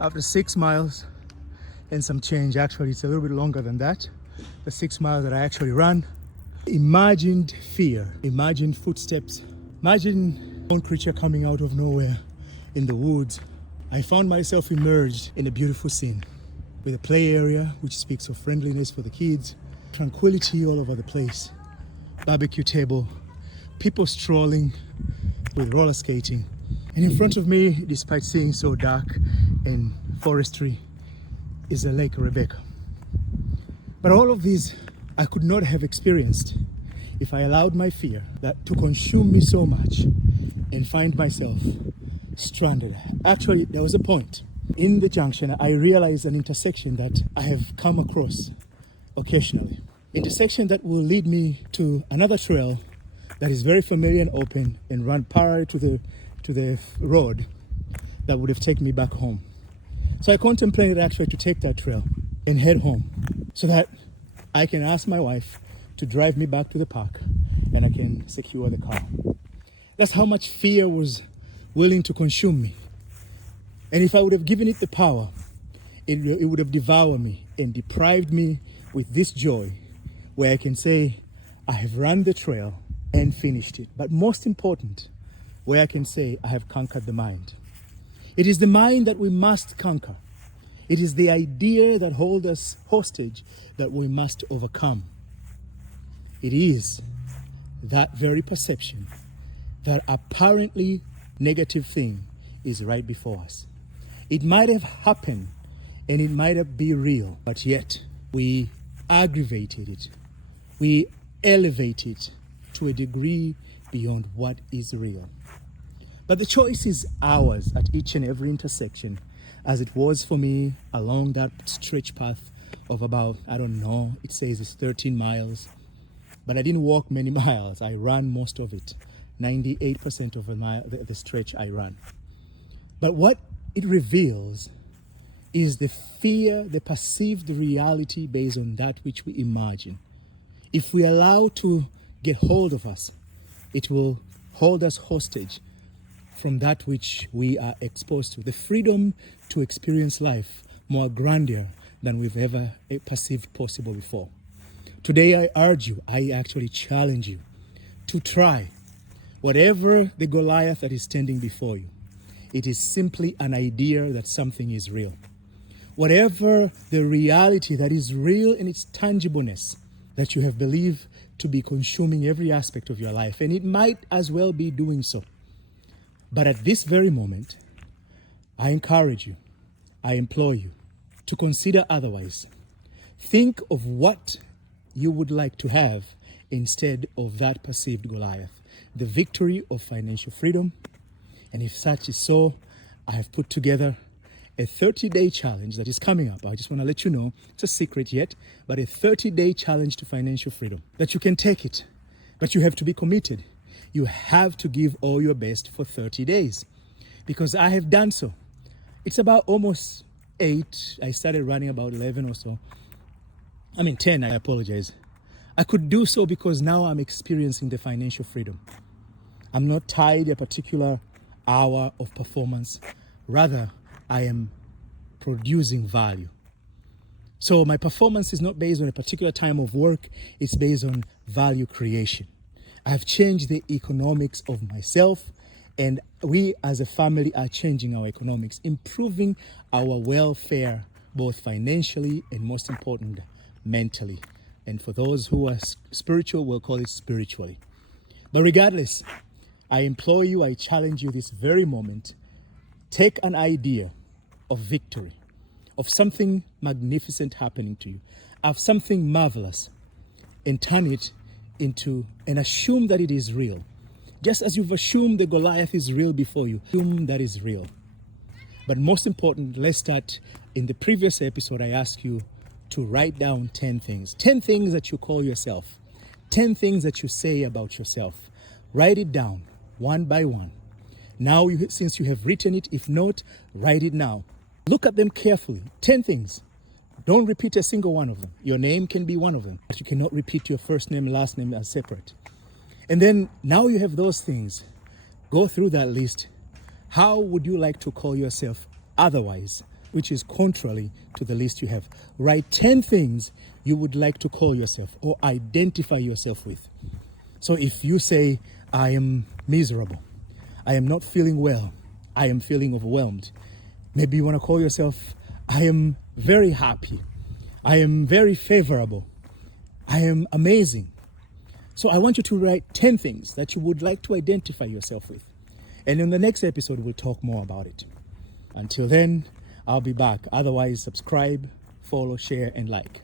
After 6 miles and some change, actually it's a little bit longer than that, the 6 miles that I actually ran, imagined fear, imagined footsteps, imagine one creature coming out of nowhere in the woods. I found myself immersed in a beautiful scene with a play area which speaks of friendliness for the kids, tranquility all over the place, barbecue table, people strolling with roller skating. And in front of me, despite seeing so dark and forestry, is the Lake Rebecca. But all of these I could not have experienced if I allowed my fear that to consume me so much and find myself stranded. Actually, there was a point in the junction, I realized an intersection that I have come across occasionally. Intersection that will lead me to another trail that is very familiar and open and run parallel to the road that would have taken me back home. So I contemplated actually to take that trail and head home so that I can ask my wife to drive me back to the park and I can secure the car. That's how much fear was willing to consume me. And if I would have given it the power, it would have devoured me and deprived me with this joy where I can say, I have run the trail and finished it. But most important, where I can say, I have conquered the mind. It is the mind that we must conquer. It is the idea that holds us hostage that we must overcome. It is that very perception that apparently negative thing is right before us. It might have happened and it might have been real, but yet we aggravated it. We elevated it to a degree beyond what is real. But the choice is ours at each and every intersection, as it was for me along that stretch path of about, I don't know, it says it's 13 miles. But I didn't walk many miles. I ran most of it. 98% of the stretch I ran. But what it reveals is the fear, the perceived reality based on that which we imagine. If we allow to get hold of us, it will hold us hostage from that which we are exposed to. The freedom to experience life more grandeur than we've ever perceived possible before. Today I urge you, I actually challenge you to try whatever the Goliath that is standing before you. It is simply an idea that something is real. Whatever the reality that is real in its tangibleness that you have believed to be consuming every aspect of your life, and it might as well be doing so. But at this very moment, I encourage you, I implore you to consider otherwise. Think of what you would like to have instead of that perceived Goliath. The victory of financial freedom. And if such is so, I have put together a 30-day challenge that is coming up. I just want to let you know, it's a secret yet, but a 30-day challenge to financial freedom, that you can take it, but you have to be committed. You have to give all your best for 30 days, because I have done so. It's about almost 8. I started running about 11 or so. 10, I apologize. I could do so because now I'm experiencing the financial freedom. I'm not tied to a particular hour of performance. Rather, I am producing value. So my performance is not based on a particular time of work. It's based on value creation. I've changed the economics of myself, and we as a family are changing our economics, improving our welfare, both financially and most important, mentally. And for those who are spiritual, we'll call it spiritually. But regardless, I implore you, I challenge you this very moment, take an idea of victory, of something magnificent happening to you, of something marvelous, and turn it into, and assume that it is real. Just as you've assumed the Goliath is real before you, assume that is real. But most important, let's start. In the previous episode, I asked you to write down 10 things. 10 things that you call yourself. 10 things that you say about yourself. Write it down one by one. Now, since you have written it, if not, write it now. Look at them carefully. 10 things. Don't repeat a single one of them. Your name can be one of them, but you cannot repeat your first name and last name as separate. And then now you have those things. Go through that list. How would you like to call yourself otherwise which is contrary to the list you have. Write 10 things you would like to call yourself or identify yourself with. So if you say, I am miserable, I am not feeling well, I am feeling overwhelmed, maybe you want to call yourself, I am very happy, I am very favorable, I am amazing. So I want you to write 10 things that you would like to identify yourself with. And in the next episode, we'll talk more about it. Until then, I'll be back. Otherwise, subscribe, follow, share, and like.